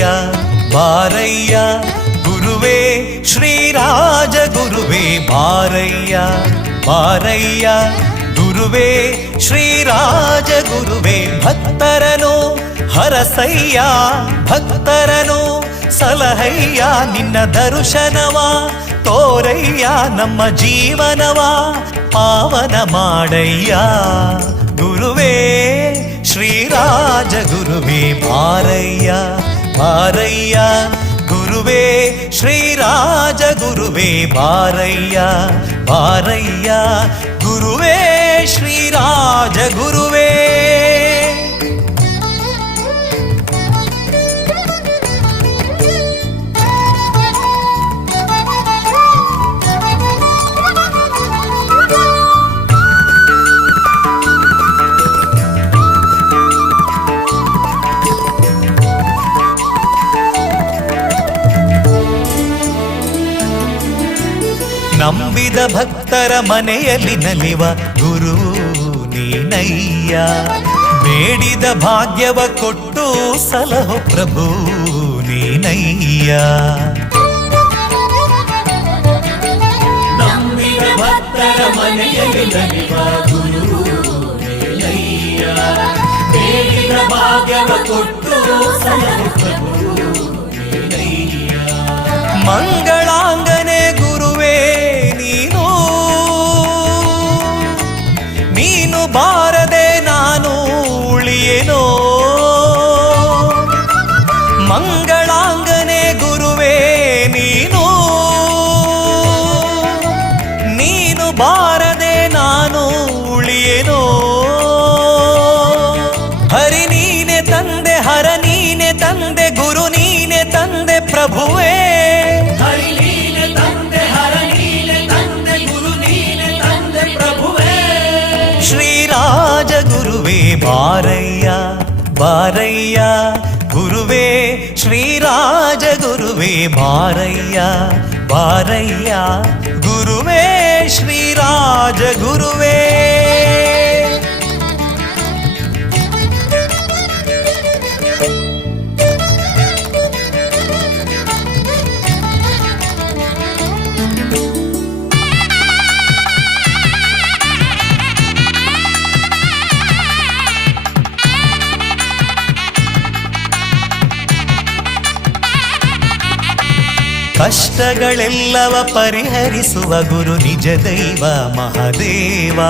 ಬಾರಯ್ಯ ಬಾರಯ್ಯ ಗುರುವೇ ಶ್ರೀರಾಜ ಗುರುವೇ ಬಾರಯ್ಯ ಬಾರಯ್ಯ ಗುರುವೇ ಶ್ರೀರಾಜ ಗುರುವೇ ಭಕ್ತರನು ಹರಸಯ್ಯ ಭಕ್ತರನು ಸಲಹಯ್ಯ ನಿನ್ನ ದರ್ಶನವ ತೋರಯ್ಯ ನಮ್ಮ ಜೀವನವ ಪಾವನ ಮಾಡಯ್ಯ ಗುರುವೇ ಶ್ರೀರಾಜ ಗುರುವೇ ಬಾರಯ್ಯ ಬಾರಯ್ಯ ಗುರುವೇ ಶ್ರೀರಾಜ ಗುರುವೇ ಬಾರಯ್ಯ ಬಾರಯ್ಯ ಗುರುವೇ ಶ್ರೀರಾಜ ಗುರುವೇ ನಂಬಿದ ಭಕ್ತರ ಮನೆಯಲ್ಲಿ ನಲಿವ ಗುರು ನೀನಯ್ಯ ಬೇಡಿದ ಭಾಗ್ಯವ ಕೊಟ್ಟು ಸಲಹೋ ಪ್ರಭು ನೀನಯ್ಯ ನಂಬಿದ ಭಕ್ತರ ಮನೆಯಲ್ಲಿ ನಲಿವ ಗುರು ನೀನಯ್ಯ ಬೇಡಿದ ಭಾಗ್ಯವ ಕೊಟ್ಟು ಸಲಹೋ ಪ್ರಭು ನೀನಯ್ಯ ಮಂಗಳಾಂಗನೆ ಗುರುವೇ ನೀನು ನೀನು ಬಾರದೆ ನಾನು ಉಳಿಯೇನೋ ಮಂಗಳಾಂಗನೆ ಗುರುವೇ ನೀನು ನೀನು ಬಾರದೆ ನಾನು ಉಳಿಯೇನೋ ಹರಿ ನೀನೆ ತಂದೆ ಹರ ನೀನೆ ತಂದೆ ಗುರು ನೀನೆ ತಂದೆ ಪ್ರಭುವೇ ಶ್ರೀರಾಜ ಗುರುವೇ ಬಾರಯ್ಯ ಬಾರಯ್ಯ ಗುರುವೇ ಶ್ರೀರಾಜ ಗುರುವೇ ಬಾರಯ್ಯ ಬಾರಯ್ಯ ಗುರುವೇ ಶ್ರೀರಾಜ ಗುರುವೇ ಕಷ್ಟಗಳೆಲ್ಲವ ಪರಿಹರಿಸುವ ಗುರು ನಿಜ ದೈವ ಮಹಾದೇವ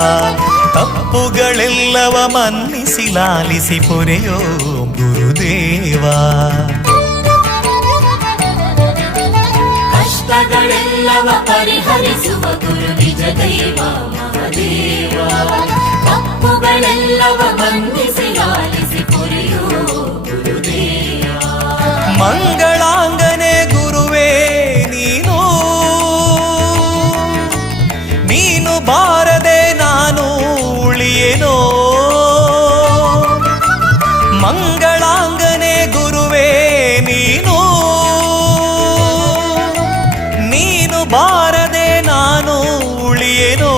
ತಪ್ಪುಗಳೆಲ್ಲವ ಮನ್ನಿಸಿ ಲಾಲಿಸಿ ಪೊರೆಯೋ ಗುರುದೇವ ಕಷ್ಟಗಳೆಲ್ಲವ ಪರಿಹರಿಸುವ ಗುರು ನಿಜ ದೈವ ಮಹಾದೇವ ತಪ್ಪುಗಳೆಲ್ಲವ ಮನ್ನಿಸಿ ಲಾಲಿಸಿ ಪೊರೆಯೋ ಗುರುದೇವ ಮಂಗಳಾಂಗನೆ ಗುರುವೇ ನೀನು ನೀನು ಬಾರದೆ ನಾನು ಉಳಿಯೇನೋ ಮಂಗಳಾಂಗನೆ ಗುರುವೇ ನೀನು ನೀನು ಬಾರದೆ ನಾನು ಉಳಿಯೇನೋ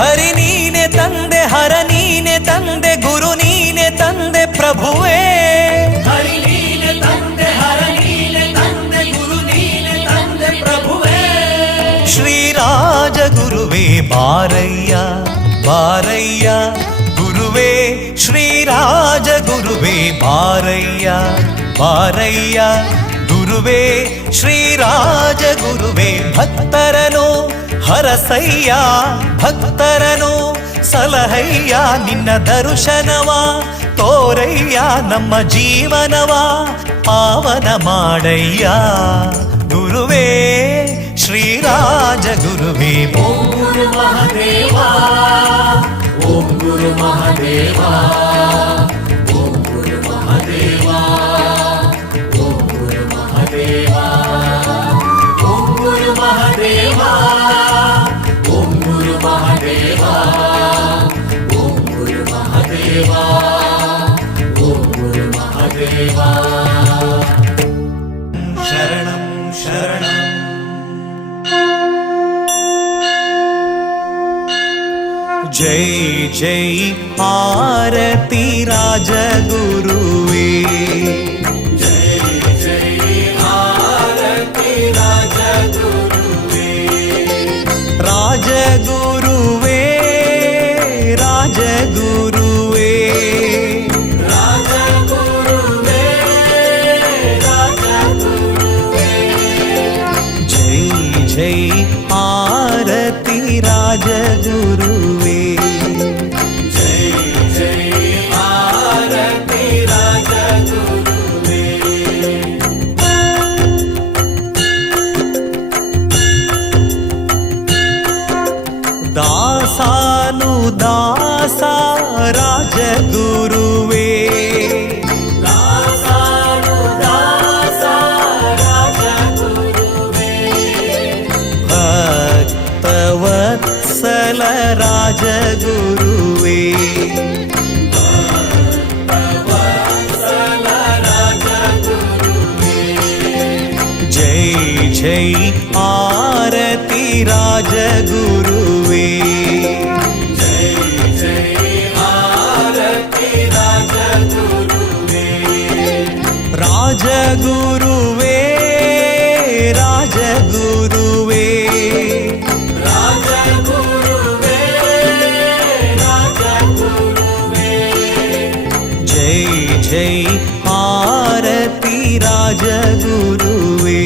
ಹರಿ ನೀನೆ ತಂದೆ ಹರ ನೀನೆ ತಂದೆ ಗುರು ನೀನೆ ತಂದೆ ಪ್ರಭುವೇ ಶ್ರೀರಾಜ ಗುರುವೇ ಬಾರಯ್ಯ ಬಾರಯ್ಯ ಗುರುವೇ ಶ್ರೀರಾಜ ಗುರುವೇ ಬಾರಯ್ಯ ಬಾರಯ್ಯ ಗುರುವೇ ಶ್ರೀರಾಜ ಗುರುವೇ ಭಕ್ತರನು ಹರಸಯ್ಯ ಭಕ್ತರನು ಸಲಹಯ್ಯ ನಿನ್ನ ದರ್ಶನವ ತೋರಯ್ಯ ನಮ್ಮ ಜೀವನವ ಪಾವನ ಮಾಡಯ್ಯ ಗುರುವೇ ಶ್ರೀರಾಜ ಗುರುವೇ ಓಂ ಗುರು ಮಹಾದೇವ ಓಂ ಗುರು ಮಹಾದೇವ ಓಂ ಗುರು ಮಹಾದೇವ ಓಂ ಗುರು ಮಹಾದೇವ ಓಂ ಗುರು ಮಹಾದೇವ ಓಂ ಗುರು ಮಹಾದೇವ ಓಂ ಗುರು ಮಹಾದೇವ ಓಂ ಗುರು ಮಹಾದೇವ ಶರಣಂ ಶರಣಂ जय जय आरती राजगुरुवे। ರಾಜಗುರುವೇ. ಜೈ ಜೈ ಆರತಿ ರಾಜಗುರುವೇ. ರಾಜಗುರುವೇ ರಾಜಗುರುವೇ ಜೈ ಜೈ ಆರತಿ ರಾಜಗುರುವೇ.